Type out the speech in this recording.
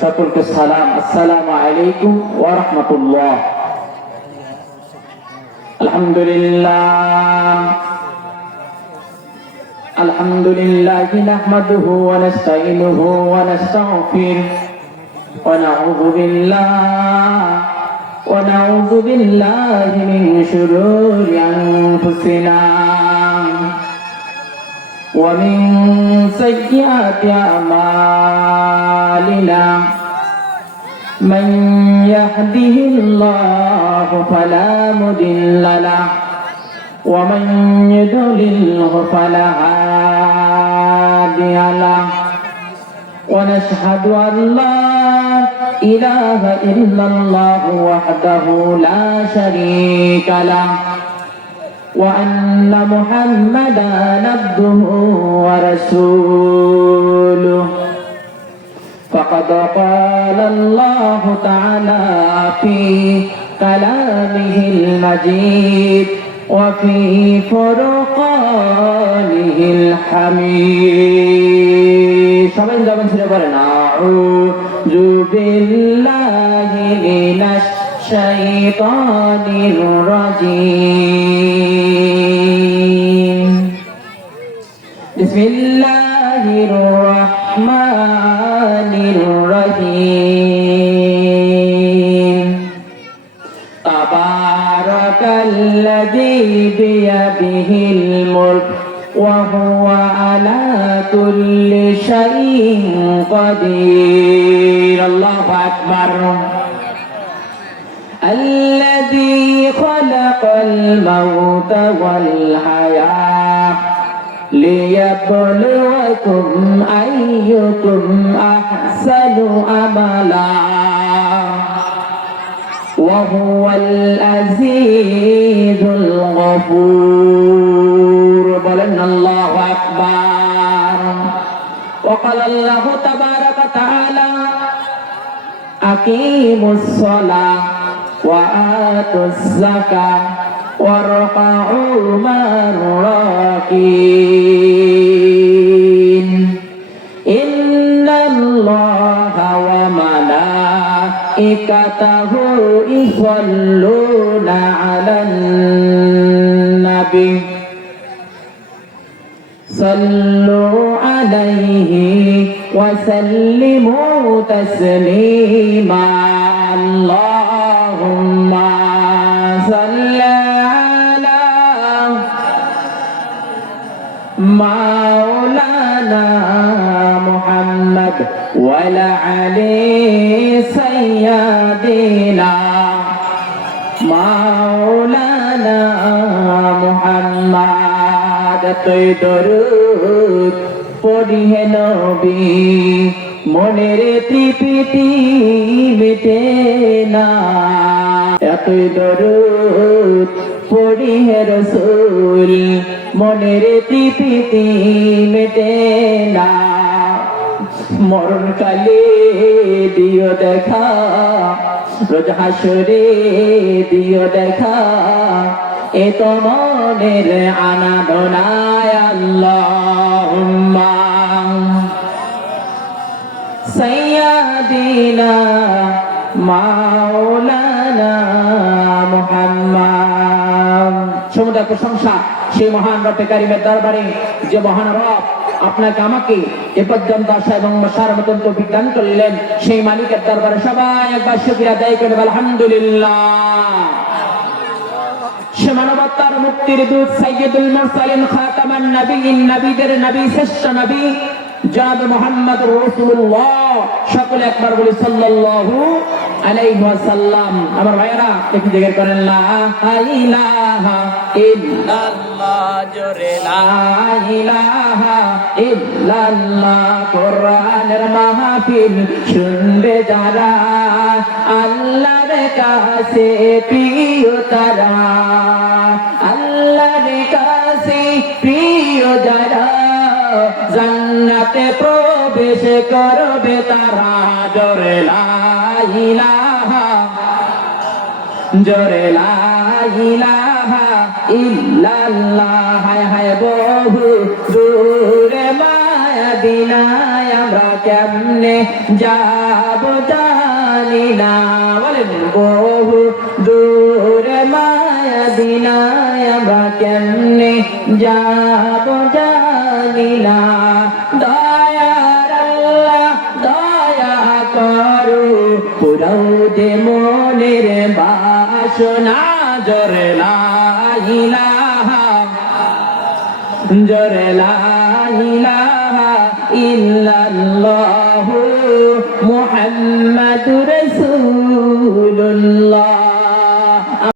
সকলকে সালাম আসসালামু আলাইকুম ওয়া রাহমাতুল্লাহ আলহামদুলিল্লাহ الحمد لله نحمده ونستعينه ونستغفره ونعوذ بالله ونعوذ بالله من شرور أنفسنا ومن سيئات أعمالنا سبيلا من يهده الله فلا مضل له ومن يضلله فلا هادي له ونشهد أن لا إله إلا الله وحده لا شريك له وأن محمدا عبده ورسوله فقد قال الله تعالى في كلامه المجيد وفي فرقانه الحميد সবাই জবান ছেড়ে বলেন আউযু বিল্লাহি মিনাশ শাইতানির রাজিম বিসমিল্লাহির রহমানির الرحيم تبارك الذي بيده الملك وهو على كل شيء قدير الله أكبر الذي خلق الموت والحياه ليبلوكم أيكم أحسن أملا وهو العزيز الغفور بلن الله أكبر وقال الله تبارك وتعالى أقيموا الصلاة وآتوا الزكاة واركعوا مع الراكعين إن الله وملائكته يصلون على النبي صلوا عليه وسلموا تسليما اللهم صل محمد وعلى علي سيدنا مولانا محمد তুই দরুদ পড়িহে নবী মনের তৃপ্তি মিটে না এতই দরুদ পড়িহে রসুল মনের তৃপ্তি মেটে না মরণ কালে দিও দেখা। রোজ হাসরে দিও দেখা। এ তো মনের আনাদনায় সৈয়াদিনা মাওলানা প্রশংসা সেই মহান রবে কারিমের দরবারে যে মহান রব আপনাকে আমাকে এ পর্যন্ত আসা এবং মশার মতন তো বিজ্ঞান করলেন। সেই মালিকের দরবারে সবাই একবার শুক্রিয়া আদায় করে আলহামদুলিল্লাহ। সে ইল্লাল্লাহ, কোরআনের মাহফিল শুনবে যারা। আল্লাহর কাছে প্রিয় তারা। আল্লাহর কাছে প্রিয় যারা, জান্নাতে প্রবেশ করবে তারা। জোরে লা ইলাহা, জোরে লা ইলাহা ইল্লাল্লাহ। কেমনে যাব জানি না। বলেন, বহু দূরে মায়া দিনায় কেমনে যাব জানি না। দয়ার মনের বাসনা জরে ইহু মোহাম্মদ রসুল্লাহ